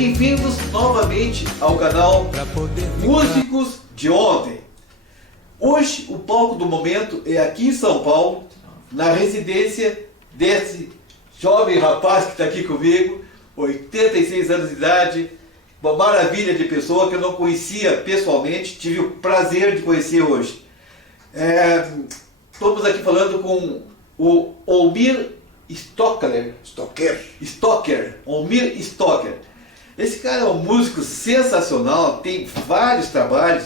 Bem-vindos novamente ao canal Músicos de Ontem. Hoje o palco do momento é aqui em São Paulo, na residência desse jovem rapaz que está aqui comigo, 86 anos de idade, uma maravilha de pessoa que eu não conhecia pessoalmente, tive o prazer de conhecer hoje. Estamos aqui falando com o Olmir Stocker. Olmir Stocker. Esse cara é um músico sensacional, tem vários trabalhos,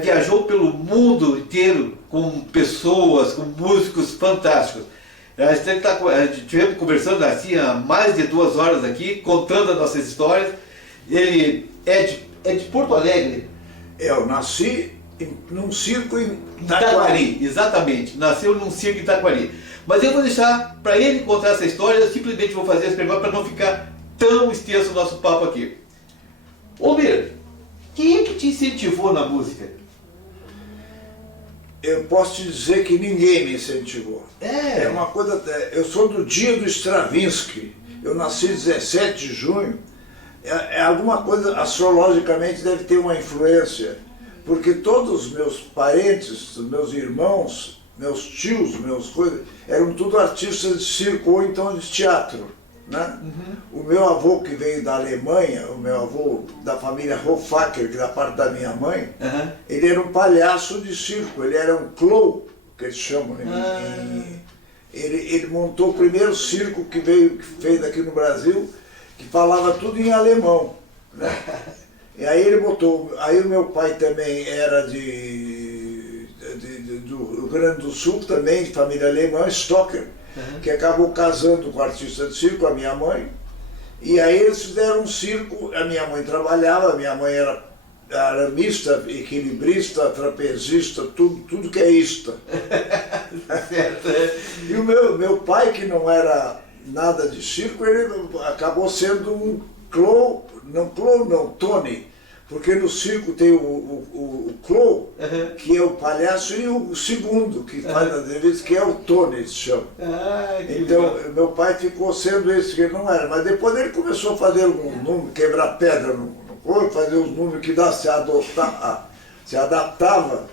viajou pelo mundo inteiro com pessoas, com músicos fantásticos. Estivemos conversando assim há mais de 2 horas aqui, contando as nossas histórias. Ele é de Porto Alegre. Eu nasci num circo em Itaquari, exatamente. Nasceu num circo em Itaquari. Mas eu vou deixar para ele contar essa história, eu simplesmente vou fazer as perguntas para não ficar tão extenso o nosso papo aqui. Olmir, quem é que te incentivou na música? Eu posso te dizer que ninguém me incentivou. É uma coisa... Eu sou do dia do Stravinsky. Eu nasci 17 de junho. É alguma coisa, astrologicamente, deve ter uma influência. Porque todos os meus parentes, meus irmãos, meus tios, meus coisas, eram tudo artistas de circo ou então de teatro, né? O meu avô, que veio da Alemanha, o meu avô da família Hofacker, que da parte da minha mãe, ele era um palhaço de circo, ele era um clown, que eles chamam. Ele montou o primeiro circo que fez aqui no Brasil, que falava tudo em alemão, né? E aí ele botou, aí o meu pai também era do Rio Grande do Sul, também de família alemã, Stocker, que acabou casando com o artista de circo, a minha mãe, e aí eles fizeram um circo, a minha mãe trabalhava, a minha mãe era aramista, equilibrista, trapezista, tudo que é ista. E o meu pai, que não era nada de circo, ele acabou sendo um clown, não, Tony, porque no circo tem o clown, que é o palhaço, e o segundo, que faz as entrevistas, que é o Tony, se chama. Então, meu pai ficou sendo esse que ele não era, mas depois ele começou a fazer um número, quebrar pedra no corpo, fazer uns números que se adaptava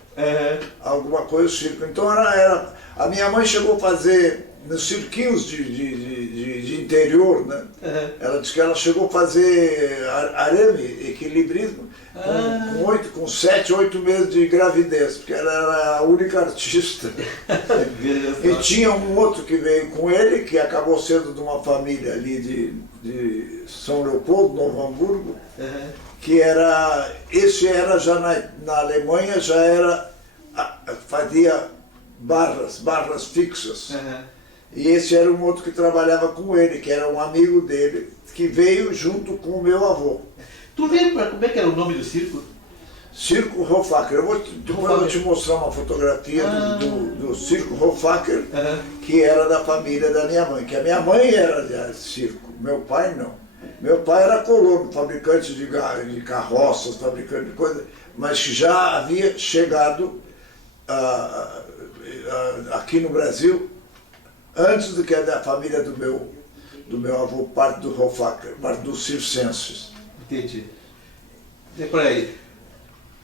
a alguma coisa do circo. Então, a minha mãe chegou a fazer nos cirquinhos de interior, né? Ela disse que ela chegou a fazer arame, equilibrismo, com 7, 8 meses de gravidez, porque ela era a única artista. E tinha um outro que veio com ele, que acabou sendo de uma família ali de São Leopoldo, Novo Hamburgo, que esse era já na Alemanha, fazia barras fixas. E esse era um outro que trabalhava com ele, que era um amigo dele, que veio junto com o meu avô. Tu lembra como é que era o nome do circo? Circo Hofacker. Depois eu vou te mostrar uma fotografia do Circo Hofacker, que era da família da minha mãe. Que a minha mãe era de circo, meu pai não. Meu pai era colono, fabricante de carroças, fabricante de coisas, mas já havia chegado aqui no Brasil antes do que a da família do meu avô, parte do Hofacker, parte dos circenses. Entendi. É por aí.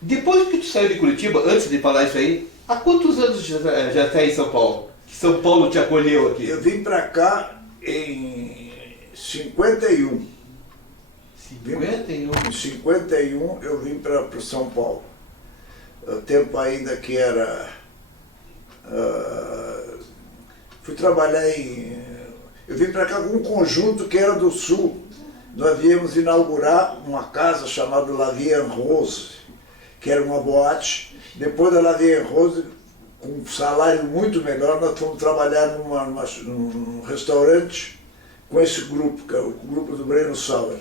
Depois que tu saiu de Curitiba, antes de falar isso aí, há quantos anos já está em São Paulo? Que São Paulo te acolheu aqui? Eu vim para cá em 51. 51? Em 51 eu vim para São Paulo. O tempo ainda que era... fui trabalhar eu vim para cá com um conjunto que era do Sul. Nós viemos inaugurar uma casa chamada La Vie en Rose, que era uma boate. Depois da La Vie en Rose, com um salário muito melhor, nós fomos trabalhar num restaurante com esse grupo, que é o grupo do Breno Sauer,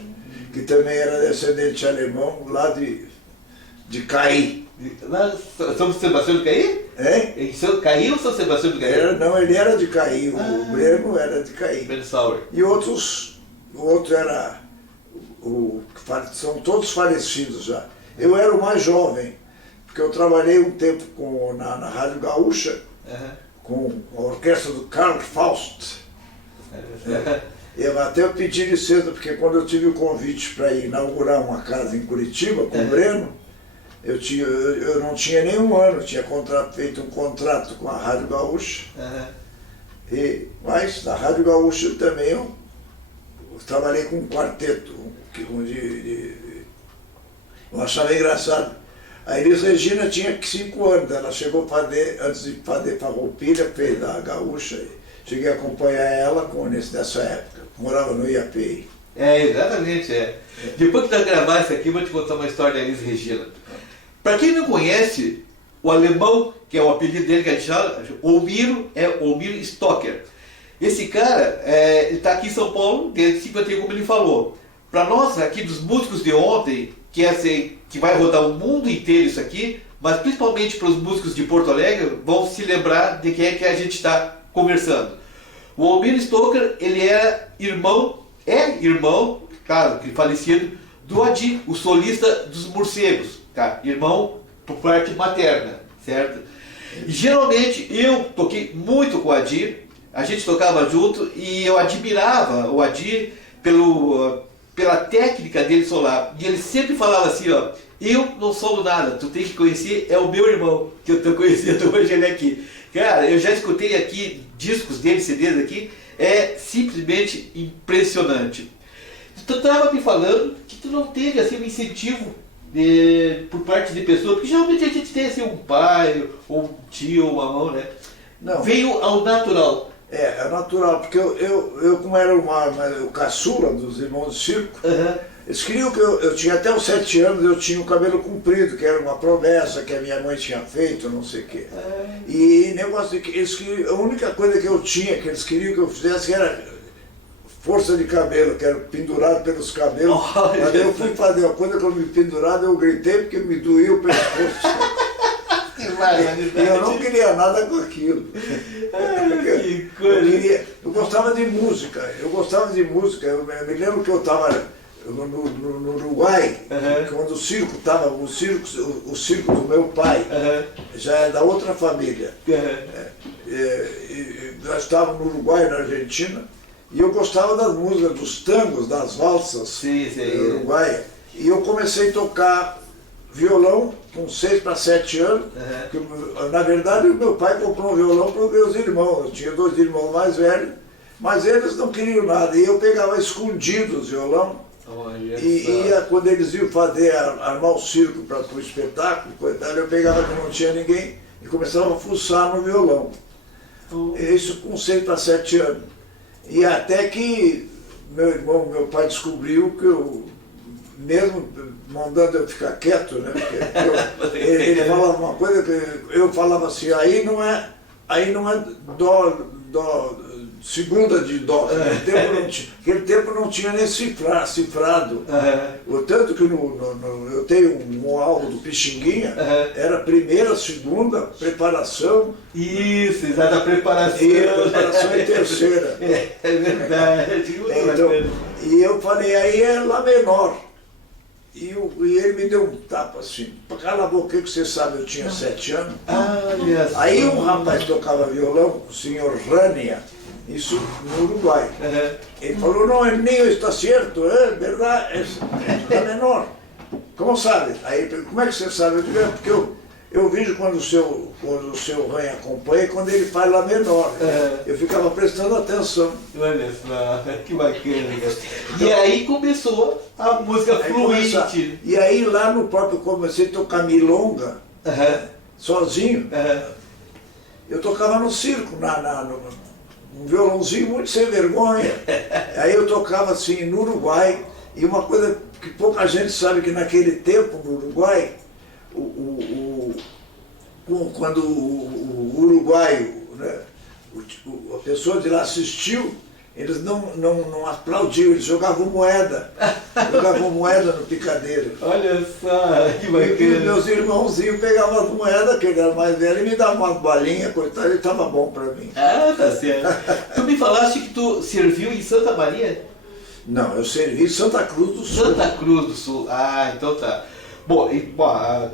que também era descendente alemão, lá de Caí. Lá, São Sebastião do Caí? Em Caí ou São Sebastião do Caí? Não, ele era de Caí, o Breno era de Caí. Breno Sauer. E o outro era, são todos falecidos já. Eu era o mais jovem, porque eu trabalhei um tempo na Rádio Gaúcha, com a orquestra do Karl Faust. Eu pedi licença, porque quando eu tive o convite para inaugurar uma casa em Curitiba com o Breno, eu não tinha nem um ano, tinha feito um contrato com a Rádio Gaúcha. Mas na Rádio Gaúcha também eu trabalhei com um quarteto, eu achava engraçado. A Elis Regina tinha 5 anos, ela chegou a fazer, antes de fazer Farroupilha, fez da Gaúcha. Cheguei a acompanhar ela nessa época, morava no IAPI. Exatamente. Depois que nós gravar isso aqui, eu vou te contar uma história da Elis Regina. Para quem não conhece, o alemão, que é o apelido dele, que a gente chama, Olmiro, é Olmiro Stocker. Esse cara, ele está aqui em São Paulo desde 51, como ele falou. Para nós, aqui dos músicos de ontem, que vai rodar o mundo inteiro isso aqui, mas principalmente para os músicos de Porto Alegre, vão se lembrar de quem é que a gente está conversando. O Olmiro Stocker, ele é irmão, claro, que falecido, do Adi, o solista dos Morcegos, tá? Irmão por parte materna, certo? E geralmente eu toquei muito com o Adi, a gente tocava junto e eu admirava o Adi pela técnica dele solar. E ele sempre falava assim, ó, eu não solo nada, tu tem que conhecer, é o meu irmão, que eu estou conhecendo hoje ele aqui. Cara, eu já escutei aqui discos dele, CDs aqui, é simplesmente impressionante. Tu estava me falando que tu não teve assim um incentivo por parte de pessoas, porque geralmente a gente tem assim um pai, ou um tio, ou uma mão, né? Não. Veio ao natural. É natural, porque eu como era o caçula dos irmãos do circo, eles queriam que eu tinha até os 7 anos, eu tinha o cabelo comprido, que era uma promessa que a minha mãe tinha feito, não sei o quê. E negócio de que eles queriam, a única coisa que eu tinha, que eles queriam que eu fizesse, era força de cabelo, que era pendurado pelos cabelos. Mas eu fui fazer uma coisa, quando me pendurado, eu gritei porque me doía o pescoço. E eu não queria nada com aquilo. Que coisa. Eu gostava de música, eu me lembro que eu estava no Uruguai, quando o circo estava, o circo do meu pai, já é da outra família. Nós estávamos no Uruguai, na Argentina, e eu gostava das músicas, dos tangos, das valsas do Uruguai. E eu comecei a tocar violão com 6 para 7 anos. Na verdade, o meu pai comprou um violão para os meus irmãos. Eu tinha 2 irmãos mais velhos, mas eles não queriam nada. E eu pegava escondido os violão. E ia, quando eles iam armar o circo para o espetáculo, eu pegava que não tinha ninguém e começava a fuçar no violão. Isso com 6 para 7 anos. E até que meu pai descobriu que eu, mesmo mandando eu ficar quieto, né? Porque ele falava uma coisa que eu falava assim, aí não é dó, segunda de dó. Naquele tempo não tinha nem cifrado. O tanto que eu tenho um álbum do Pixinguinha, era primeira, segunda, preparação. Isso, exato, a preparação. Preparação e terceira. É verdade. Então, e eu falei, aí é Lá menor. E ele me deu um tapa assim, cala a boca, o que você sabe, eu tinha 7 anos. Aí um rapaz tocava violão, o senhor Rania, isso no Uruguai. Ele falou, não, el niño está certo, é verdade, é menor. Como sabe? Aí, como é que você sabe? Eu digo, porque eu vejo quando o seu Rania acompanha, quando ele faz Lá menor. Eu ficava prestando atenção. Olha só, que bacana. E aí começou a música fluente. E aí lá no próprio, comecei a tocar milonga, sozinho. Eu tocava no circo, um violãozinho muito sem vergonha. Aí eu tocava assim no Uruguai, e uma coisa que pouca gente sabe, que naquele tempo no Uruguai, quando o uruguaio, né, a pessoa de lá assistiu, eles não aplaudiam, eles jogavam moeda no picadeiro. Olha só, que bacana. E os meus irmãozinhos pegavam as moedas, que ele era mais velho, e me davam umas balinhas, coitado, ele estava bom para mim. Tá certo. Tu me falaste que tu serviu em Santa Maria? Não, eu servi em Santa Cruz do Sul. Santa Cruz do Sul, então tá. Bom,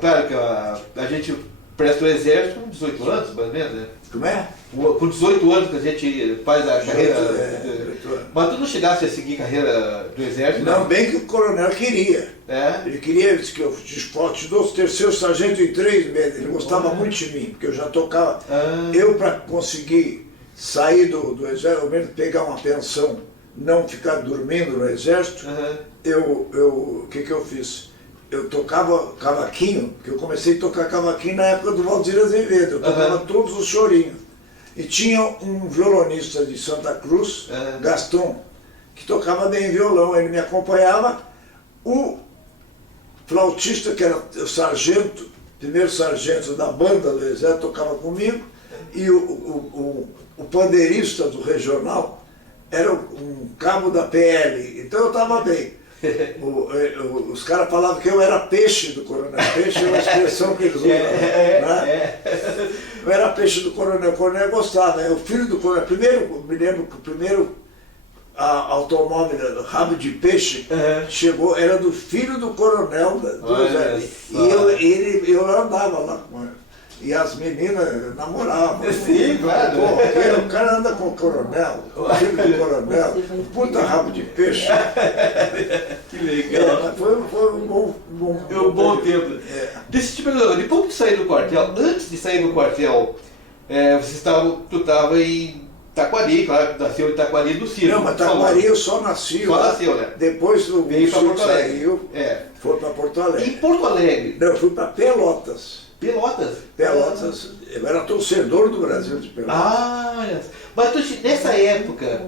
claro que a gente presta o exército com 18 anos, mais ou menos, né? Como é? Com 18 anos que a gente faz a carreira. 18 anos. Mas tu não chegasse a seguir carreira do exército? Não, bem que o coronel queria. É? Ele queria, ele disse que eu te dou o terceiro sargento em 3 meses. Ele gostava muito de mim, porque eu já tocava. Eu, para conseguir sair do exército, ao menos pegar uma pensão, não ficar dormindo no exército, o que eu fiz? Eu tocava cavaquinho, porque eu comecei a tocar cavaquinho na época do Valdir Azevedo. Eu tocava todos os chorinhos. E tinha um violonista de Santa Cruz, Gaston, que tocava bem violão. Ele me acompanhava. O flautista, que era o sargento, primeiro sargento da banda do exército, tocava comigo. E o pandeirista do regional era um cabo da PL. Então eu estava bem. Os caras falavam que eu era peixe do coronel. Peixe é uma expressão que eles usam. Né? Eu era peixe do coronel. O coronel gostava. O filho do coronel. Me lembro que o primeiro automóvel, rabo de peixe, chegou, era do filho do coronel. E eu andava lá com ele. E as meninas namoravam. Sim, claro. Pô, o cara anda com o coronel, o filho do coronel, puta rabo de peixe. Que legal. Foi um bom tempo. Deixa eu te perguntar, depois de sair do quartel, antes de sair do quartel, tu estava em Taquari, claro, nasceu em Taquari do Ciro. Não, mas Taquari eu só nasci. Só nasceu, né? Depois o veio para Porto Alegre. Saiu, foi para Porto Alegre. Em Porto Alegre? Não, eu fui para Pelotas. Pelotas? Pelotas, eu era torcedor do Brasil de Pelotas. Mas nessa época,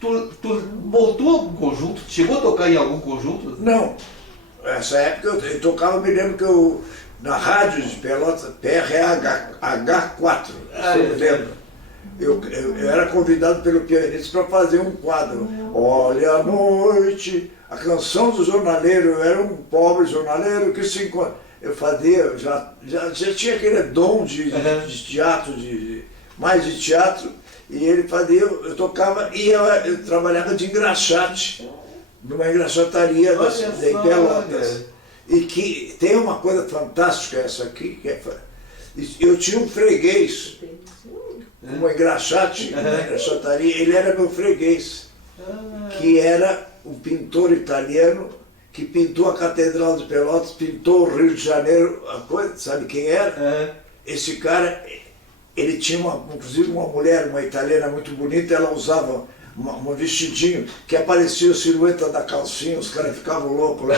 tu montou algum conjunto? Chegou a tocar em algum conjunto? Não. Nessa época eu tocava, me lembro que eu, na rádio de Pelotas, PRH4, eu lembro. Eu era convidado pelo pianista para fazer um quadro. Olha a noite, a canção do jornaleiro, eu era um pobre jornaleiro que se encontra. Eu fazia, já tinha aquele dom de teatro, mais de teatro, e ele fazia, eu tocava e eu trabalhava de engraxate, numa engraxataria em Pelotas. E que tem uma coisa fantástica essa aqui, que eu tinha um freguês, uma engraxate, uma engraxataria, ele era meu freguês, que era um pintor italiano, que pintou a Catedral de Pelotas, pintou o Rio de Janeiro, a coisa, sabe quem era? Esse cara, ele tinha inclusive uma mulher, uma italiana muito bonita, ela usava um vestidinho que aparecia a silhueta da calcinha, os caras ficavam loucos lá.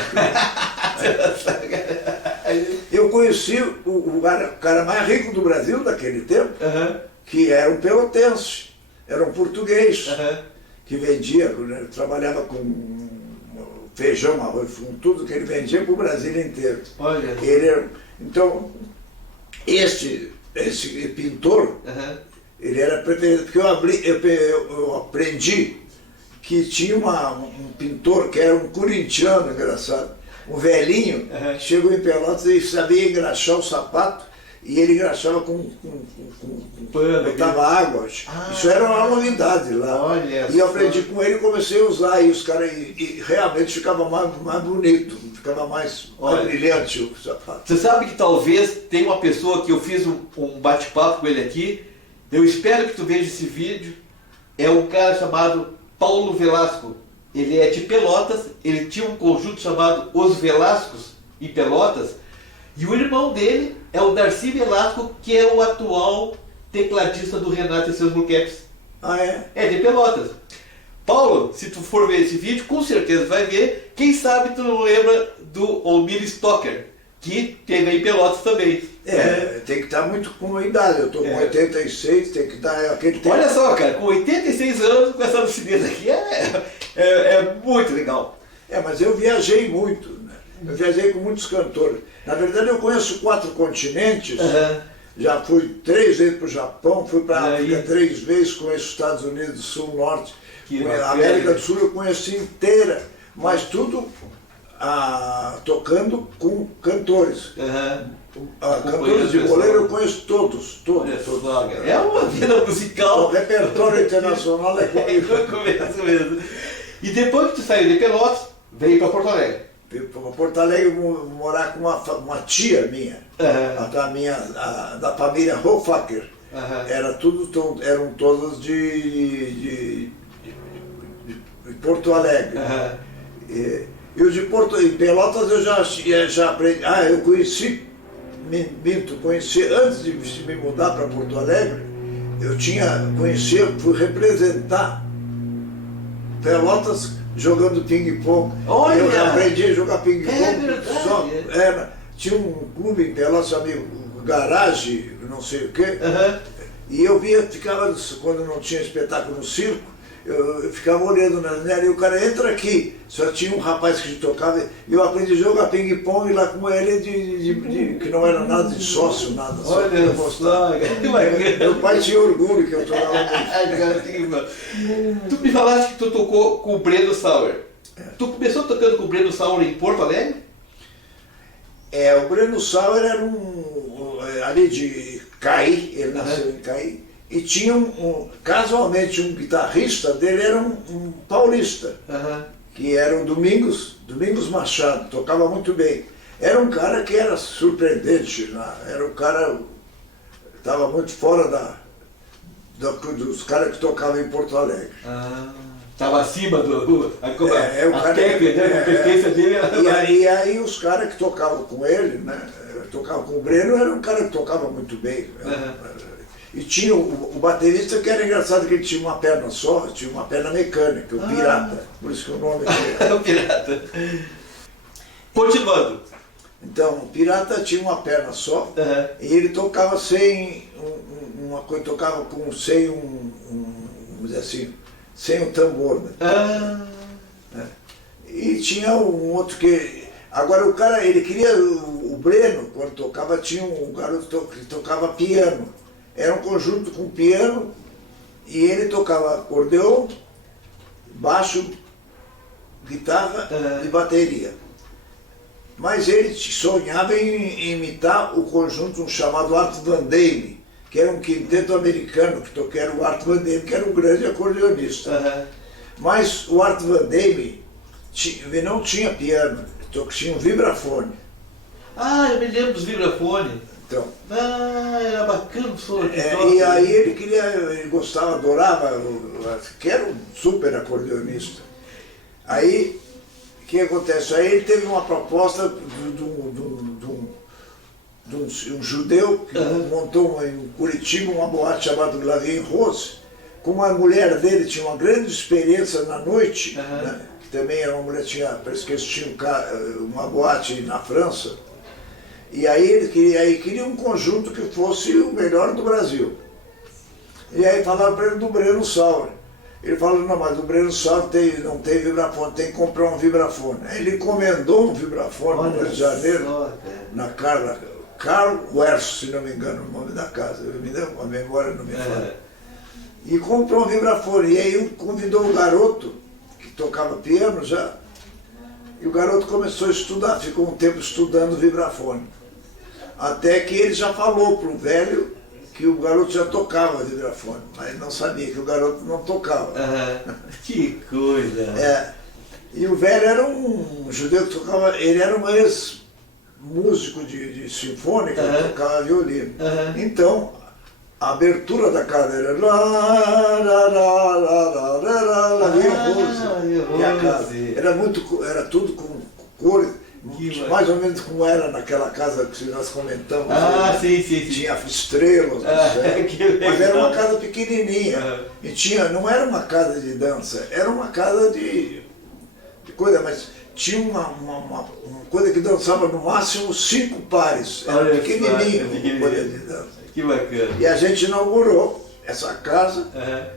Eu conheci o cara mais rico do Brasil daquele tempo, que era um pelotense, era um português, que vendia, trabalhava com feijão, arroz, com tudo que ele vendia para o Brasil inteiro. Olha. Então, esse pintor, ele era preferido, porque eu aprendi que tinha um pintor que era um corintiano, engraçado, um velhinho, que chegou em Pelotas e sabia engraxar o sapato, e ele engraxava com botava água. Isso era uma novidade lá. Olha, e eu aprendi com ele e comecei a usar, e os caras e realmente ficava mais bonito, ficava mais brilhante o sapato. Você sabe que talvez tenha uma pessoa que eu fiz um bate-papo com ele aqui, eu espero que tu veja esse vídeo, é um cara chamado Paulo Velasco. Ele é de Pelotas, ele tinha um conjunto chamado Os Velascos, em Pelotas, e o irmão dele é o Darcy Velasco, que é o atual tecladista do Renato e seus Blue Caps. É de Pelotas. Paulo, se tu for ver esse vídeo, com certeza vai ver. Quem sabe tu não lembra do Olmir Stocker, que teve aí em Pelotas também. Tem que estar muito com a idade. Eu estou com 86, tem que estar aquele tempo. Olha só, cara, com 86 anos, com essa lucidez aqui, é muito legal. Mas eu viajei muito, né? Eu viajei com muitos cantores. Na verdade, eu conheço 4 continentes. Já fui 3 vezes para o Japão, fui para a África 3 vezes, conheço os Estados Unidos do Sul, Norte. A América do Sul eu conheci inteira, mas tudo tocando com cantores. Cantores de boleiro eu conheço todos. É uma vida musical. O repertório internacional é comigo. mesmo. E depois que tu saiu de Pelotas, veio para Porto Alegre. Veio para Porto Alegre morar com uma tia minha, da família Hofacker. Eram todas de Porto Alegre. E os de em Pelotas eu já aprendi. Eu conheci, antes de me mudar para Porto Alegre, fui representar Pelotas jogando ping-pong. Eu já aprendi a jogar ping-pong. Tinha um clube em Pelotas chamado Garage, não sei o quê, e eu ficava, quando não tinha espetáculo no circo, eu ficava olhando na janela e o cara entra aqui. Só tinha um rapaz que tocava e eu aprendi a jogar ping-pong lá com ele, que não era nada de sócio, nada. Olha só, meu pai tinha orgulho que eu tocava. Tu me falaste que tu tocou com o Breno Sauer. Tu começou tocando com o Breno Sauer em Porto Alegre? O Breno Sauer era ali de Caí, ele nasceu em Caí. E tinha casualmente um guitarrista dele, era um paulista, que era o Domingos Machado, tocava muito bem. Era um cara que era surpreendente, era um cara que estava muito fora dos caras que tocavam em Porto Alegre. Estava acima a técnica, a competência dele era... E aí os caras que tocavam com ele, né, tocavam com o Breno, era um cara que tocava muito bem. E tinha o baterista, que era engraçado, que ele tinha uma perna só, tinha uma perna mecânica, o Pirata, por isso que o nome é o Pirata. Continuando. Então, o Pirata tinha uma perna só, e ele tocava sem vamos dizer assim, sem o tambor, né? E tinha um outro que... Agora o cara, ele queria... O Breno, quando tocava, tinha um garoto que tocava piano. Era um conjunto com piano, e ele tocava acordeon, baixo, guitarra e bateria. Mas ele sonhava em imitar o conjunto chamado Art Van Dame, que era um quinteto americano, que era o Art Van Dame, que era um grande acordeonista. Mas o Art Van Dame não tinha piano, tinha um vibrafone. Eu me lembro dos vibrafones. Então, era bacana o som. E aí ele gostava, adorava, que era um super acordeonista. Aí, o que acontece? Aí ele teve uma proposta de um judeu que montou em Curitiba uma boate chamada Lavie Rose, com a mulher dele, tinha uma grande experiência na noite, né, que também era uma mulher, parece que eles tinham uma boate na França. E aí ele queria um conjunto que fosse o melhor do Brasil. E aí falaram para ele do Breno Sauer. Ele falou, não, mas o Breno Sauer não tem vibrafone, tem que comprar um vibrafone. Aí ele encomendou um vibrafone no Rio de Janeiro, na Carl Werso, se não me engano, o nome da casa. A memória não me fala. E comprou um vibrafone. E aí convidou o garoto, que tocava piano já, e o garoto começou a estudar, ficou um tempo estudando vibrafone. Até que ele já falou para o velho que o garoto já tocava vibrafone, mas não sabia que o garoto não tocava. Que coisa! E o velho era um judeu que tocava, ele era um ex-músico de sinfônica, tocava violino. Então, a abertura da casa era e a casa era tudo com cores, mais ou menos como era naquela casa que nós comentamos. Sim. Tinha estrelas, mas era uma casa pequenininha. E não era uma casa de dança, era uma casa de coisa, mas tinha uma coisa que dançava no máximo 5 pares. Era pequenininho, coisa de dança. Que bacana. E a gente inaugurou essa casa.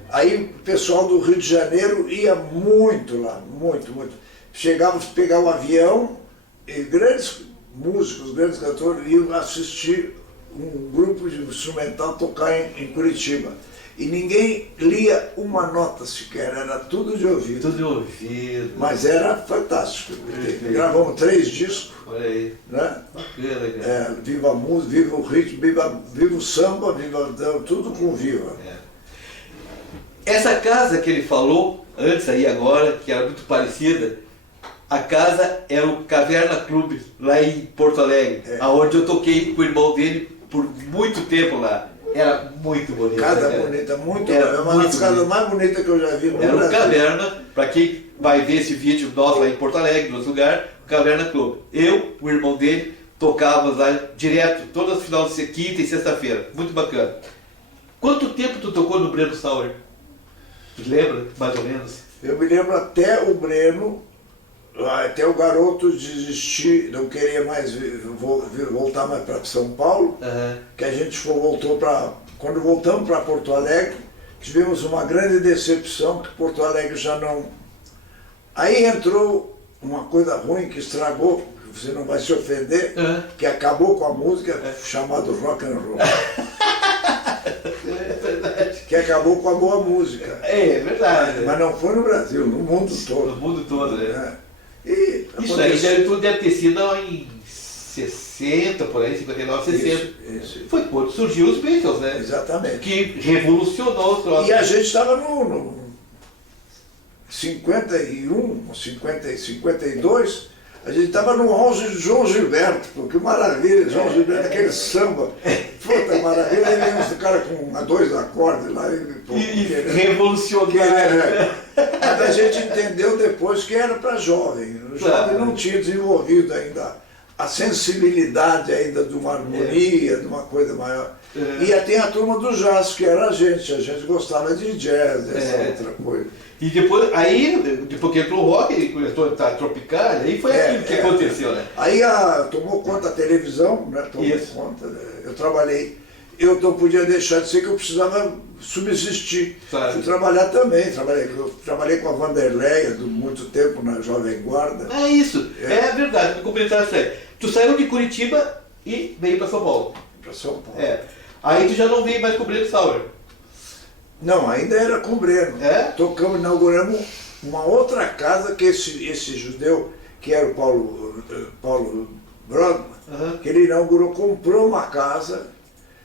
Aí o pessoal do Rio de Janeiro ia muito lá, muito. Chegávamos a pegar o avião e grandes músicos, grandes cantores iam assistir um grupo de instrumental tocar em Curitiba. E ninguém lia uma nota sequer, era tudo de ouvido. Tudo de ouvido. Mas era fantástico. Gravamos 3 discos. Olha aí. Né? Bacana, cara. Viva a música, viva o ritmo, viva o samba, tudo com viva. Essa casa que ele falou, antes aí agora, que era muito parecida, a casa era o Caverna Clube, lá em Porto Alegre, aonde eu toquei com o irmão dele por muito tempo lá. era muito bonita. Casa né? bonita, muito. Era É uma muito das casas bonita. mais bonitas que eu já vi no Era o Brasil. Caverna, para quem vai ver esse vídeo nosso lá em Porto Alegre, no outro lugar, o Caverna Club. Eu, o irmão dele, tocávamos lá direto, todas as final de quinta e sexta-feira. Muito bacana. Quanto tempo tu tocou no Breno Sauer? Tu lembra, mais ou menos? Eu me lembro até o Breno, até o garoto desistir, não queria mais voltar mais para São Paulo, Aham. que a gente voltou para. Quando voltamos para Porto Alegre, tivemos uma grande decepção, que Porto Alegre já não. Aí entrou uma coisa ruim que estragou, você não vai se ofender, que acabou com a música, chamado rock and roll. É verdade. Que acabou com a boa música. É verdade. Mas não foi no Brasil, no mundo No todo. mundo todo, né? Né? E Isso aí tudo deve ter sido em 60, por aí, 59, 60. Isso. Foi quando surgiu os Beatles, né? Exatamente. Que revolucionou o troço. E a gente estava no 51, 50 e 52, a gente estava no auge de João Gilberto, porque maravilha, João Gilberto, aquele samba, puta maravilha, aí vem uns cara com dois acordes lá E revolucionário. Mas a gente entendeu depois que era para jovem. O jovem não tinha desenvolvido ainda a sensibilidade ainda de uma harmonia, de uma coisa maior. E tem a turma do jazz, que era a gente gostava de jazz, essa outra coisa. E depois, aí, depois que entrou o rock, começou a estar tropical, aí foi aquilo que aconteceu, né? Aí tomou conta a televisão, né? Tomou conta, eu trabalhei. Eu não podia deixar de ser que eu precisava subsistir. Claro. Fui trabalhar também, trabalhei com a Vanderleia muito tempo na Jovem Guarda. É isso, é verdade, me comentaram isso aí. Tu saiu de Curitiba e veio para São Paulo. Para São Paulo. Aí tu já não veio mais com o Breno Sauer. Não, ainda era com o Breno. Tocamos, inauguramos uma outra casa que esse judeu, que era o Paulo Brodman, que ele inaugurou, comprou uma casa,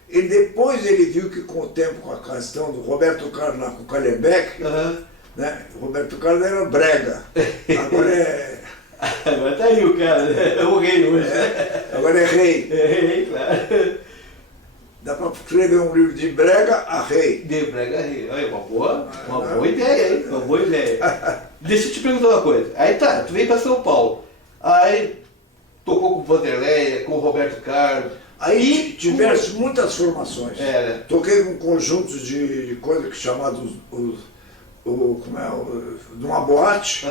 e depois ele viu que com o tempo, com a questão do Roberto Carlos lá com o Calhambeck, né, o Roberto Carlos era brega, agora Agora tá aí o cara, né? É o rei hoje. Agora é rei. É rei, claro. Dá para escrever um livro de brega a rei. De brega a rei. Olha, uma boa ideia, hein? Uma boa ideia. Deixa eu te perguntar uma coisa. Aí tá, tu veio para São Paulo. Aí tocou com o Vanderleia, com o Roberto Carlos. Aí tivemos muitas formações. Né? Toquei com conjuntos de coisa que chamados de uma boate.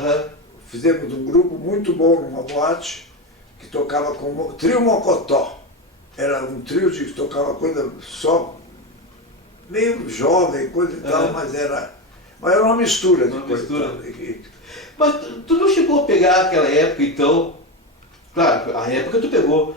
Fizemos um grupo muito bom numa boate que tocava com o Trio Mocotó. Era um trio que tocava coisa só meio jovem, coisa e tal, mas era uma mistura de coisa. Mas tu não chegou a pegar aquela época, então? Claro, a época tu pegou.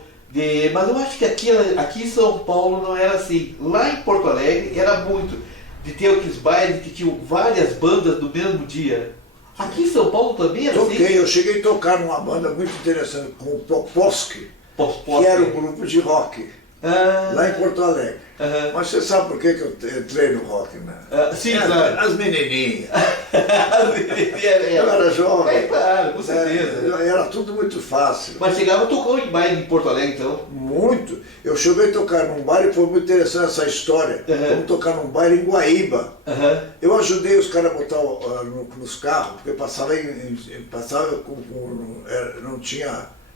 Mas eu acho que aqui em São Paulo não era assim. Lá em Porto Alegre era muito. De ter aqueles bailes que tinham várias bandas no mesmo dia. Aqui em São Paulo também era assim? Eu cheguei a tocar numa banda muito interessante com o Poposki, que era um grupo de rock, lá em Porto Alegre. Mas você sabe por que eu entrei no rock, né? Sim, claro. As menininhas. Eu era jovem. Claro, com certeza. Era tudo muito fácil. Mas chegava a tocar em baile em Porto Alegre, então? Muito. Eu cheguei a tocar num baile e foi muito interessante essa história. Vamos tocar num baile em Guaíba. Eu ajudei os caras a botar nos carros, porque passava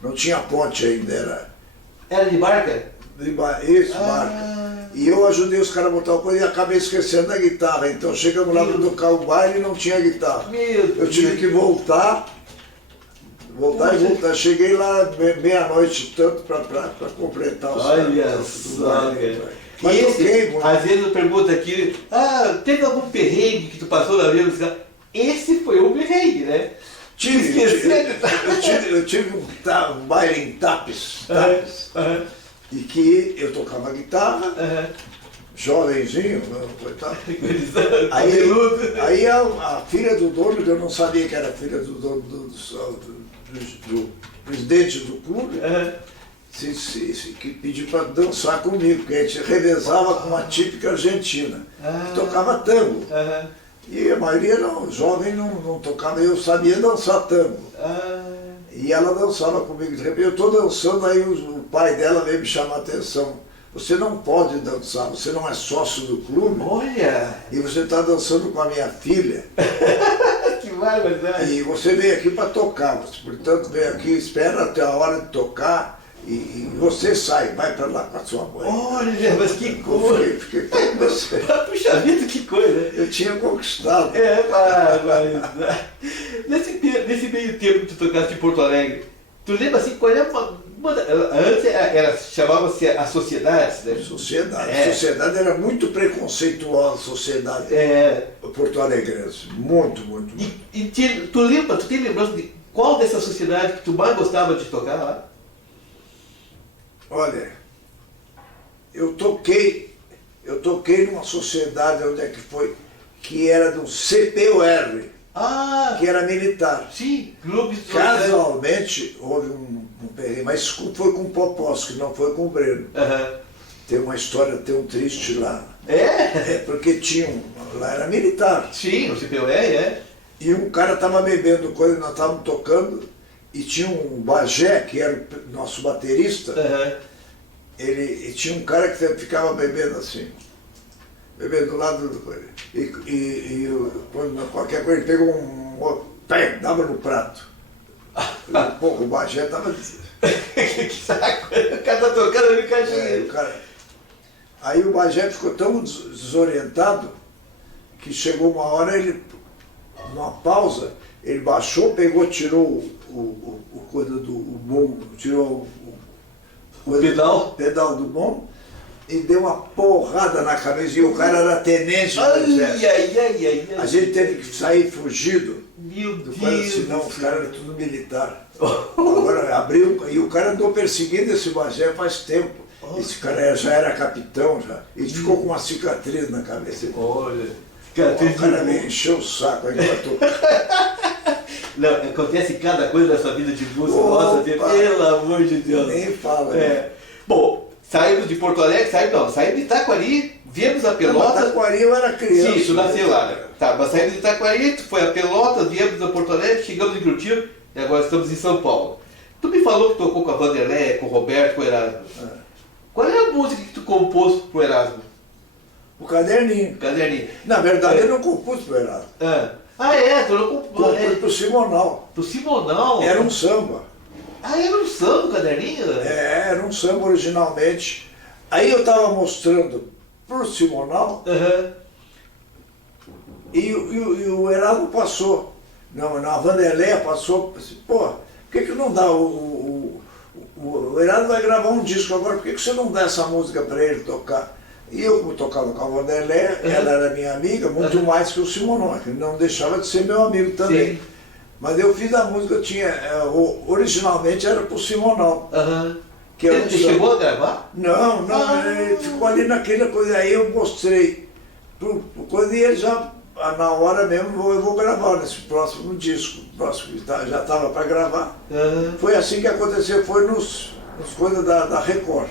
não tinha ponte ainda. Era de barca? Barca. E eu ajudei os caras a botar uma coisa e acabei esquecendo da guitarra. Então chegamos lá para tocar o baile e não tinha guitarra. Eu tive que voltar. Cheguei lá meia-noite, tanto para completar os Olha só, cara. Mas toquei, às vezes eu pergunto aqui, teve algum perrengue que tu passou na vida? Esse foi o perrengue, né? Eu tive um baile em Tapes. E que eu tocava guitarra, jovenzinho, aí a filha do dono, que eu não sabia que era filha do dono do presidente do clube, que pediu para dançar comigo, porque a gente revezava com uma típica argentina, que tocava tango. E a maioria jovem não tocava, eu sabia dançar tango. E ela dançava comigo. De repente eu estou dançando, aí o pai dela veio me chamar a atenção. você não pode dançar, você não é sócio do clube. Olha! E você está dançando com a minha filha. Que barbaridade! E você veio aqui para tocar, você, portanto, veio aqui, espera até a hora de tocar e você sai, vai para lá com a sua mãe. Olha, mas que coisa! Fiquei com você. Puxa vida, que coisa! Eu tinha conquistado. Barbaridade! Nesse meio tempo que tu tocaste em Porto Alegre, tu lembra assim, qual era antes chamava-se a sociedade, né? Sociedade. É. A sociedade era muito preconceituosa, a sociedade porto-alegrense. Muito, muito, muito. Tu tem lembrança de qual dessa sociedade que tu mais gostava de tocar lá? Olha, eu toquei numa sociedade onde é que foi, que era do CPUR, Ah, que era militar. sim, clubes de Casualmente houve um perrengue, mas foi com o Popós, que não foi com o Breno. Aham. Tem uma história tão triste lá. É? É porque tinha lá era militar. Sim, o CPUR, é. E um cara estava bebendo coisa, nós estávamos tocando, e tinha um Bagé, que era o nosso baterista, Aham. e tinha um cara que ficava bebendo assim, bebendo do lado do coisa. Quando qualquer coisa, ele pegou pé, dava no prato. Pô, o Bagé estava... Que saco! O cara tá tocando no caixinha. Aí o Bagé ficou tão desorientado que chegou uma hora, ele, numa pausa, ele baixou, pegou, tirou o coisa do bom, tirou o pedal do bom e deu uma porrada na cabeça. E o cara era tenente do exército. A gente teve que sair fugido. Meu Deus! Senão os caras eram tudo militar. Agora abriu, e o cara andou perseguindo esse Bagé faz tempo. Esse cara já era capitão já. E ficou com uma cicatriz na cabeça. Olha! O cara me encheu o saco, aí Não, acontece cada coisa nessa vida de música, Opa! nossa, pelo amor de Deus. Nem fala. É. Bom, saímos de Porto Alegre, saímos de Itaquari, viemos a Pelotas. Itaquari eu era criança. Sim, tu nasceu lá, né? Tá, mas saímos de Itaquari, tu foi a Pelotas, viemos a Porto Alegre, chegamos em Curitiba e agora estamos em São Paulo. Tu me falou que tocou com a Vanderlei, com o Roberto, com o Erasmo. Qual é a música que tu compôs pro Erasmo? O caderninho. Caderninho. Na verdade, eu não compus pro Erasmo. Tu não compôs. Compus pro Simonal. Pro Simonal? Era um samba. Era um samba o caderninho? Era um samba originalmente. Aí eu estava mostrando pro Simonal e o Erasmo passou. Não, na Vanderleia passou, assim, pô, por que não dá o Erasmo vai gravar um disco agora, por que você não dá essa música para ele tocar? E eu, como tocava com a Vanderleia, ela era minha amiga, muito mais que o Simonal, que não deixava de ser meu amigo também. Sim. Mas eu fiz a música, originalmente era pro Simonal. Que Ele chegou a gravar? Não, ele ficou ali naquela coisa, aí eu mostrei quando ele já, na hora mesmo, eu vou gravar nesse próximo disco, próximo que já estava para gravar. Foi assim que aconteceu, foi nos coisas da Record.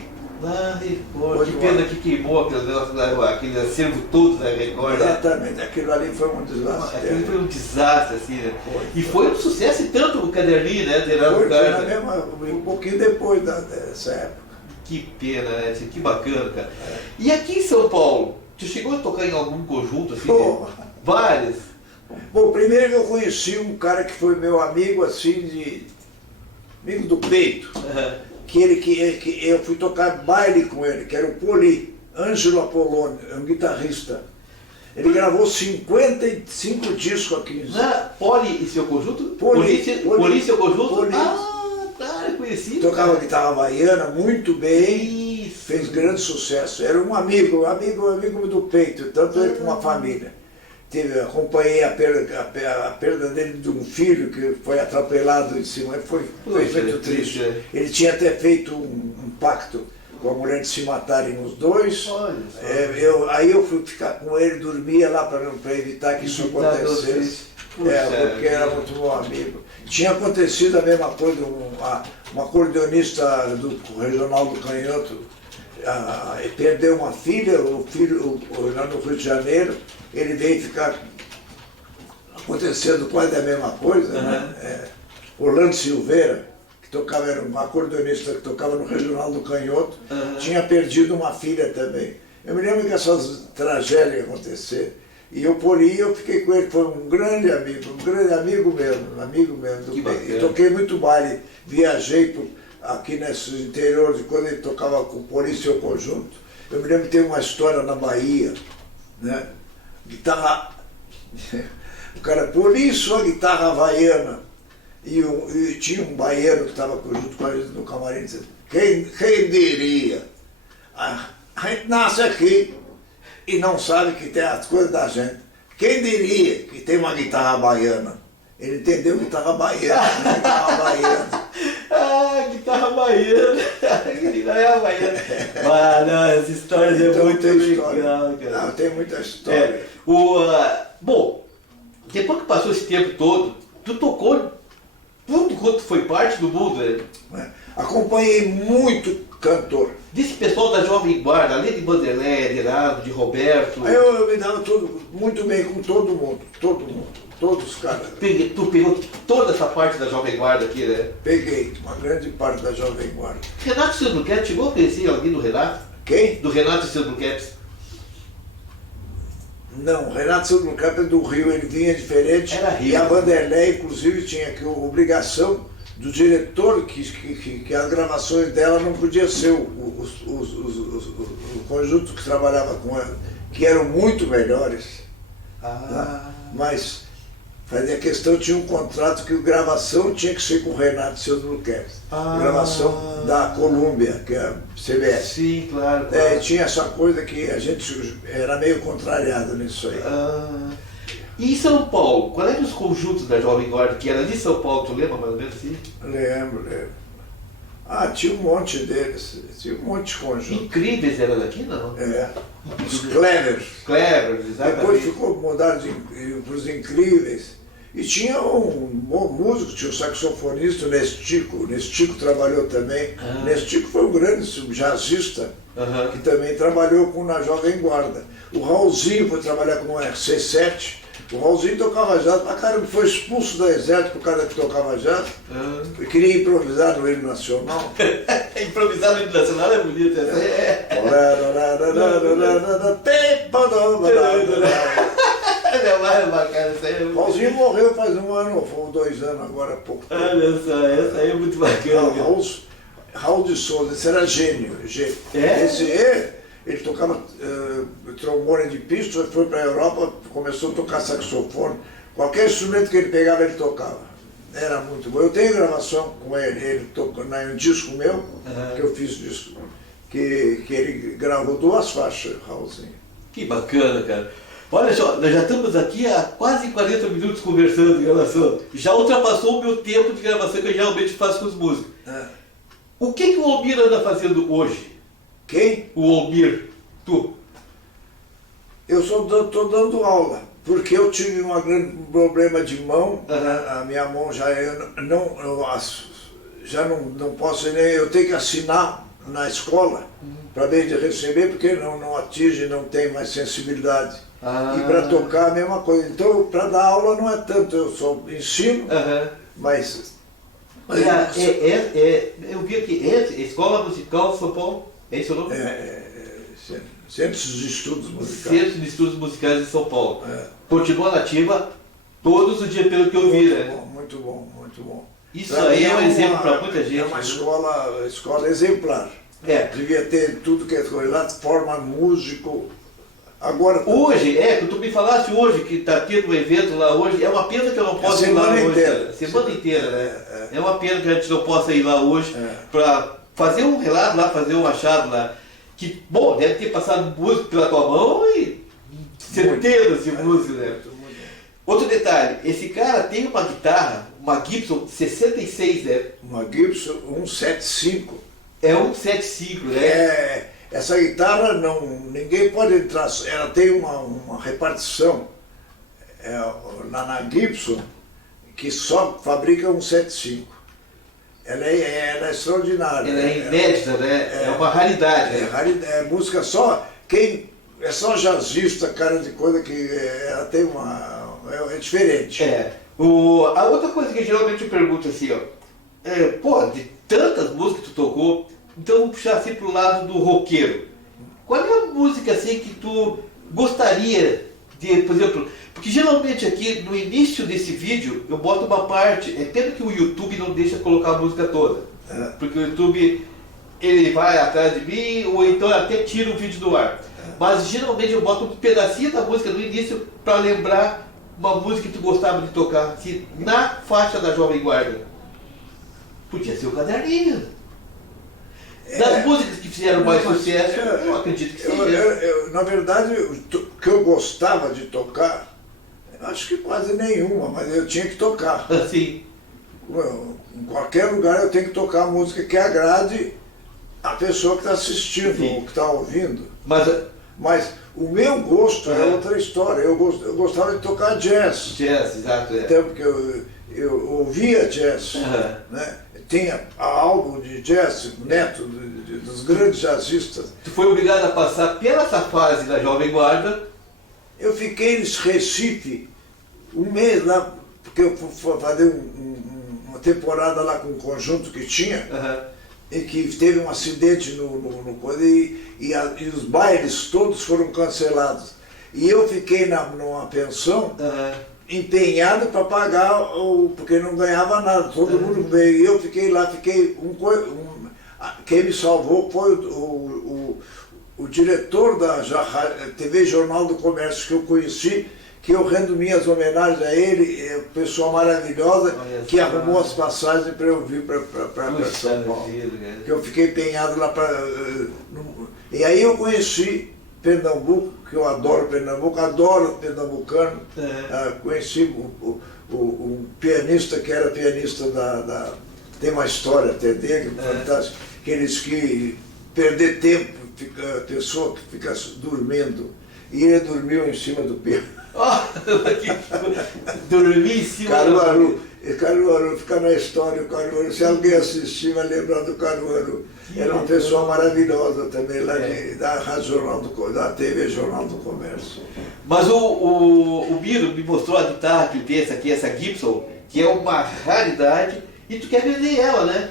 Record, que pena que queimou aquele acervo todo da Record. Exatamente, aquilo ali foi um desastre. Aquilo foi um desastre, assim, né? E foi um sucesso e tanto o caderninho, né? Foi um pouquinho depois dessa época. Que pena, né? Que bacana, cara. E aqui em São Paulo, tu chegou a tocar em algum conjunto, assim? Vários? Bom, primeiro eu conheci um cara que foi meu amigo, assim, amigo do peito. Que eu fui tocar baile com ele, que era o Poli, Ângelo Apolônio, é um guitarrista. Ele gravou 55 discos aqui. Poli e seu conjunto? Poli e seu conjunto? Poli. Eu conheci. Tocava guitarra baiana muito bem, fez grande sucesso. Era um amigo do peito, tanto ele como a família. Acompanhei a perda dele de um filho que foi atropelado em cima, foi feito triste. Ele tinha até feito um pacto com a mulher de se matarem os dois. Aí eu fui ficar com ele, dormia lá para evitar que isso acontecesse. Porque era muito bom amigo. Tinha acontecido a mesma coisa, um acordeonista do Regional do Canhoto perdeu uma filha, o filho lá no Rio de Janeiro. Ele veio ficar acontecendo quase a mesma coisa, né? Orlando Silveira, que tocava, era um acordeonista que tocava no Regional do Canhoto, tinha perdido uma filha também. Eu me lembro que essas tragédias aconteceram. E eu por aí, eu fiquei com ele, foi um grande amigo mesmo. E toquei muito baile, viajei aqui nesse interior, de quando ele tocava com o Polícia e o Conjunto. Eu me lembro que tem uma história na Bahia, né? Guitarra, o cara, Polícia, a guitarra havaiana. E tinha um baiano que estava junto com a gente no camarim, dizendo, quem diria? A gente nasce aqui e não sabe que tem as coisas da gente. Quem diria que tem uma guitarra baiana? Ele entendeu guitarra baiana, guitarra baiana. Ah, guitarra baiana. Guitarra baiana. Mas não, essa história é muito legal, cara. Não, tem muita história. Bom, depois que passou esse tempo todo, tu tocou tudo quanto foi parte do mundo, né? Acompanhei muito cantor. Desse pessoal da Jovem Guarda, além de Vanderlei, de Heraldo, de Roberto. Eu me dava muito bem com todo mundo, todos os caras. Tu pegou toda essa parte da Jovem Guarda aqui, né? Peguei uma grande parte da Jovem Guarda. Renato Silvio chegou a conhecer alguém do Renato? Quem? Do Renato Silvio. Não, Renato Silvio é do Rio, ele vinha diferente. Era Rio. E a Vanderlei, inclusive, tinha que obrigação do diretor que as gravações dela não podia ser o conjunto que trabalhava com ela, que eram muito melhores. Tá? Mas fazia questão, tinha um contrato que a gravação tinha que ser com o Renato Silvio. Gravação da Colômbia, que é a CBS. Sim, claro. Tinha essa coisa que a gente era meio contrariado nisso aí. E em São Paulo, qual eram os conjuntos da Jovem Guarda que era de São Paulo, tu lembra mais ou menos assim? Lembro. Tinha um monte deles, tinha um monte de conjuntos. Incríveis era daqui, não? Os Clevers. Exatamente. Depois mudaram para os Incríveis. E tinha um bom músico, tinha um saxofonista, o Nestico trabalhou também. Nestico foi um grande jazzista, que também trabalhou na Jovem Guarda. O Raulzinho foi trabalhar com o RC7. O Raulzinho tocava jazz pra caramba, foi expulso do exército por causa que tocava jazz. Queria improvisar no hino nacional. Improvisar no hino nacional é bonito, É mais bacana, isso aí é muito... Raulzinho morreu faz 1 ano, ou 2 anos agora há pouco tempo. Olha só, essa aí é muito bacana. Raul de Souza, esse era gênio. Ele tocava trombone de pista, foi para a Europa, começou a tocar saxofone. Qualquer instrumento que ele pegava, ele tocava. Era muito bom. Eu tenho gravação com ele tocou um disco meu, que eu fiz disco, que ele gravou 2 faixas, Raulzinho. Que bacana, cara. Olha só, nós já estamos aqui há quase 40 minutos conversando em gravação. Já ultrapassou o meu tempo de gravação que eu geralmente faço com os músicos. O que o Almir anda fazendo hoje? Quem? O Almir. Tu? Eu estou dando aula, porque eu tive um grande problema de mão. A minha mão já não posso nem... Eu tenho que assinar na escola para bem de receber, porque não atinge, não tem mais sensibilidade. E para tocar a mesma coisa. Então, para dar aula não é tanto, eu só ensino, mas eu vi aqui, Escola Musical São Paulo, é isso o nome? Centros de Estudos Musicais. Centro de Estudos Musicais de São Paulo. Continua nativa todos os dias, pelo que eu vi, né? Muito bom, muito bom. Isso pra aí é um exemplo para muita gente. É uma escola exemplar. Devia ter tudo que é coisa lá, forma músico. Agora, hoje, que tu me falaste hoje, que está tendo um evento lá hoje, é uma pena que eu não possa ir lá hoje. Semana inteira, né? É uma pena que a gente não possa ir lá hoje para fazer um relato lá, fazer um achado lá. Que, bom, deve ter passado músico pela tua mão e centenas de músicos, né? Outro detalhe, esse cara tem uma guitarra, uma Gibson 66, né? Uma Gibson 175. É 175, né? Essa guitarra ninguém pode entrar, ela tem uma repartição na Gibson que só fabrica 175. Ela é extraordinária. Ela é inédita, né? É uma raridade. É música só, é só jazzista, cara de coisa que ela tem é diferente. A outra coisa que geralmente eu pergunto assim, pô, de tantas músicas que tu tocou, então vamos puxar assim pro lado do roqueiro. Qual é a música assim que tu gostaria de, por exemplo, porque geralmente aqui no início desse vídeo eu boto uma parte, é pena que o YouTube não deixa colocar a música toda, porque o YouTube ele vai atrás de mim ou então até tira o vídeo do ar. Mas geralmente eu boto um pedacinho da música no início para lembrar uma música que tu gostava de tocar assim, na faixa da Jovem Guarda. Podia ser o Caderninho. Das músicas que fizeram mais sucesso, eu acredito que seja. Na verdade, o que eu gostava de tocar, acho que quase nenhuma, mas eu tinha que tocar. Sim. Em qualquer lugar eu tenho que tocar a música que agrade a pessoa que está assistindo, ou que está ouvindo. Mas o meu gosto é outra história. Eu gostava de tocar jazz. Jazz, exato. Até porque eu ouvia jazz. Né? Tinha álbum de jazz, neto dos grandes jazzistas. Tu foi obrigado a passar pela essa fase da Jovem Guarda. Eu fiquei em Recife um mês lá, porque eu fui fazer uma temporada lá com um conjunto que tinha. E que teve um acidente no e os bailes todos foram cancelados. E eu fiquei numa pensão empenhado para pagar, porque não ganhava nada, todo mundo veio. E eu fiquei lá, quem me salvou foi o diretor da TV Jornal do Comércio que eu conheci, que eu rendo minhas homenagens a ele, pessoa maravilhosa, que arrumou as passagens para eu vir para São Paulo. Que eu fiquei empenhado lá para... E aí eu conheci Pernambuco, que eu adoro Pernambuco, adoro pernambucano. Conheci um pianista que era pianista tem uma história até dele, fantástica, que ele diz que perder tempo, a pessoa que fica dormindo, e ele dormiu em cima do piano. Dormi em cima Caruaru, fica na história o Caruaru. Se alguém assistir vai lembrar do Caruaru. Era uma pessoa maravilhosa também, lá da TV Jornal do Comércio. Mas o Biro me mostrou a guitarra que tem essa Gibson, que é uma raridade, e tu quer vender ela, né?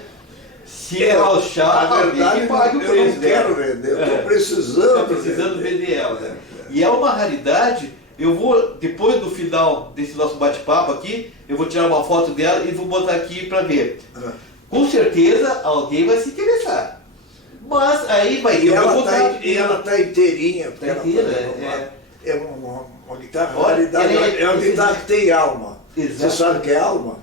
Se ela achar, na verdade, eu não quero vender, eu estou precisando vender ela. Né? E é uma raridade. Eu vou, depois do final desse nosso bate-papo aqui, eu vou tirar uma foto dela e vou botar aqui para ver. Com certeza alguém vai se interessar. Mas aí vai ter ela está inteirinha. É uma guitarra raridade. É uma guitarra que tem alma. Você sabe o que é alma?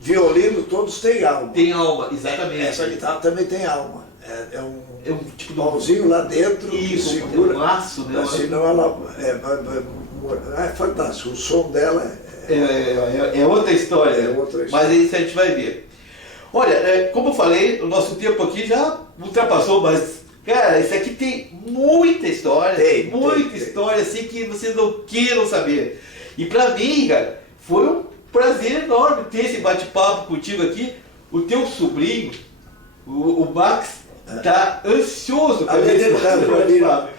Violino todos têm alma. Tem alma, exatamente. Essa guitarra também tem alma. É um tipo de pauzinho lá dentro que segura. Um laço, né? Senão ela é fantástico. O som dela é outra história. Mas isso a gente vai ver. Olha, como eu falei, o nosso tempo aqui já ultrapassou, mas, cara, isso aqui tem muita história. Muita história, assim, que vocês não queiram saber. E pra mim, cara, foi um prazer enorme ter esse bate-papo contigo aqui. O teu sobrinho, o Max, está ansioso para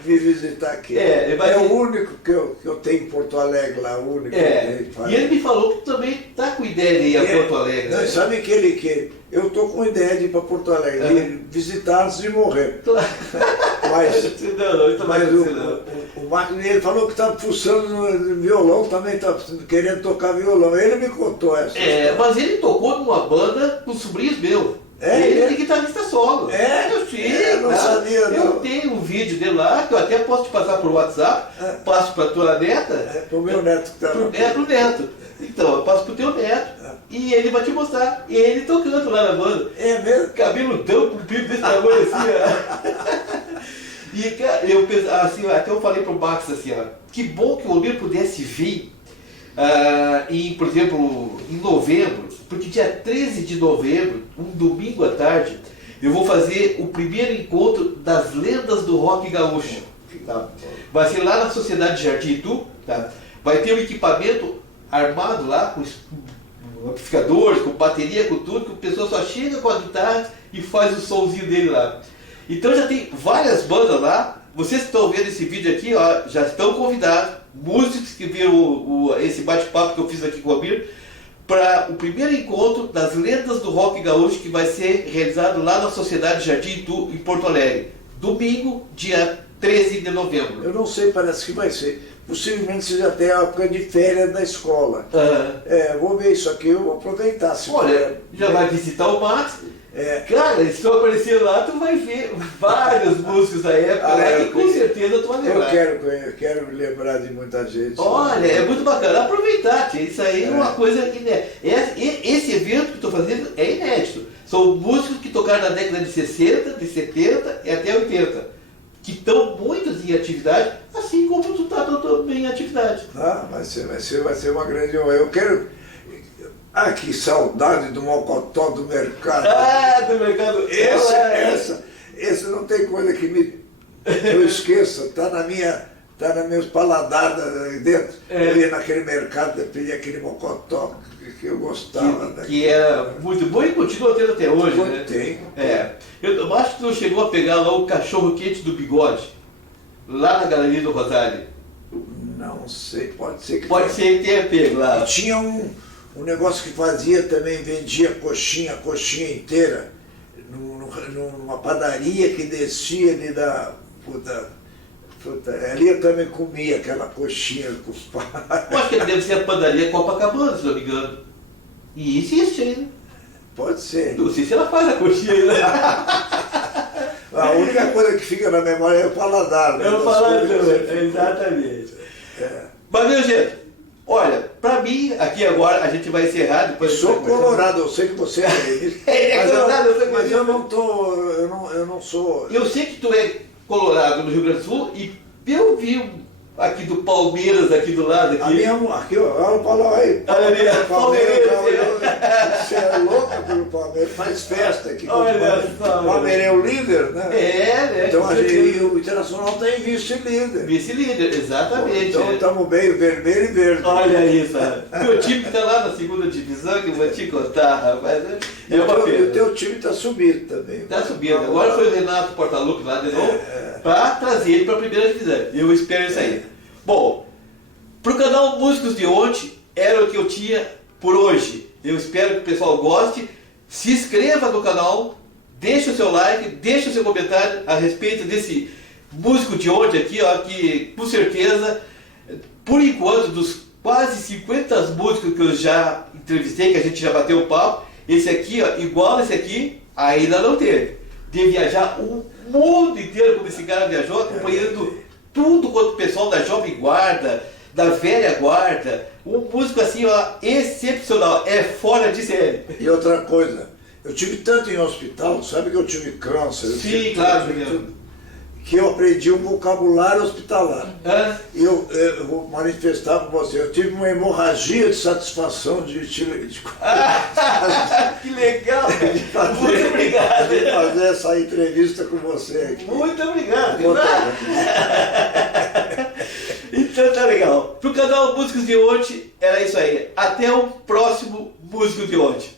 vir visitar aqui. É o único que eu tenho em Porto Alegre lá, o único. E ele me falou que tu também está com ideia de ir a Porto Alegre. Não, sabe que eu estou com ideia de ir para Porto Alegre, visitar antes de morrer. Mas o Marcos, ele falou que está fuçando no violão, também está querendo tocar violão. Ele me contou essa. Mas ele tocou numa banda com sobrinhos meus. Ele é guitarrista solo. Eu sei, não sabia, não. Eu tenho um vídeo dele lá, que eu até posso te passar por WhatsApp, passo para tua neta. Para o meu neto que está lá. Pro neto. Então, eu passo pro teu neto. E ele vai te mostrar. E ele tocando lá na banda. É mesmo? Cabeludão, comprido desse tamanho assim, E, cara, eu pensei, assim, até eu falei pro Max assim, que bom que o Olímpio pudesse vir, por exemplo, em novembro, porque dia 13 de novembro, um domingo à tarde, eu vou fazer o primeiro encontro das lendas do rock gaúcho. Tá? Vai ser lá na Sociedade Jardim Itu, tá? Vai ter um equipamento armado lá, com amplificadores, com bateria, com tudo, que o pessoal só chega com a guitarra e faz o somzinho dele lá. Então já tem várias bandas lá. Vocês que estão vendo esse vídeo aqui, já estão convidados, músicos que viram esse bate-papo que eu fiz aqui com o Abir, para o primeiro encontro das lendas do rock gaúcho que vai ser realizado lá na Sociedade Jardim Itu, em Porto Alegre. Domingo, dia 13 de novembro. Eu não sei, parece que vai ser. Possivelmente seja até a época de férias da escola. Vou ver isso aqui, eu vou aproveitar. Se Olha, já vai visitar o Max. Cara, se tu aparecer lá, tu vai ver vários músicos da época, né, que com certeza tu vai lembrar. Eu quero me lembrar de muita gente. Olha, é muito bacana. Aproveitar, tia. Isso aí é uma coisa inédita. Esse evento que estou fazendo é inédito. São músicos que tocaram na década de 60, de 70 e até 80. Que estão muitos em atividade, assim como tu está também em atividade. Vai ser uma grande honra. Eu quero... que saudade do mocotó do mercado. Do mercado. Esse não tem coisa que eu esqueça. Tá nos meus paladares aí dentro. Eu ia naquele mercado, eu pedia aquele mocotó que eu gostava. Que era muito bom e continua tendo até hoje, né? Tem. Eu acho que tu chegou a pegar lá o cachorro quente do Bigode, lá na Galeria do Rosário. Não sei, pode ser que tenha pego lá. E tinha um negócio que fazia também, vendia coxinha inteira, numa padaria que descia ali da... ali eu também comia aquela coxinha com os pais. Eu acho que deve ser a padaria Copacabana, se não me engano. E existe ainda. Pode ser. Não sei se ela faz a coxinha ainda. A única coisa que fica na memória é o paladar, né? É o paladar, exatamente. Mas, meu gente, olha, pra mim, aqui agora, a gente vai encerrar. Depois sou colorado, eu sei que você é colorado, mas eu não sou... Eu sei que tu é colorado no Rio Grande do Sul e eu vi aqui do Palmeiras, aqui do lado. Aqui, olha o Palmeiras. Você é louco pelo Palmeiras, faz festa aqui. Olha só. O Palmeiras é o líder, né? né? Então o Internacional tem vice-líder. Vice-líder, exatamente. Então estamos bem, vermelho e verde. Olha isso. Meu time está lá na segunda divisão, que eu vou te contar, rapaz. E o teu time está subindo também. Está subindo. Agora foi o Renato Portaluppi lá de novo, para trazer ele para a primeira divisão. Eu espero isso aí. Bom, para o canal Músicos de Ontem, era o que eu tinha por hoje. Eu espero que o pessoal goste. Se inscreva no canal, deixe o seu like, deixe o seu comentário a respeito desse músico de ontem aqui, ó, que com certeza, por enquanto, dos quase 50 músicos que eu já entrevistei, que a gente já bateu o papo, esse aqui, ó, igual esse aqui, ainda não teve. De viajar o mundo inteiro, como esse cara viajou, acompanhando tudo quanto o pessoal da Jovem Guarda, da Velha Guarda, um músico assim, ó, excepcional, é fora de série. E outra coisa, eu tive tanto em hospital, sabe que eu tive câncer? Sim, claro, que eu aprendi um vocabulário hospitalar. E eu vou manifestar para você, eu tive uma hemorragia de satisfação de que legal! Muito obrigado! De fazer essa entrevista com você aqui. Muito obrigado! Então tá legal. Pro canal Músicos de Ontem, era isso aí. Até o próximo Músico de Ontem.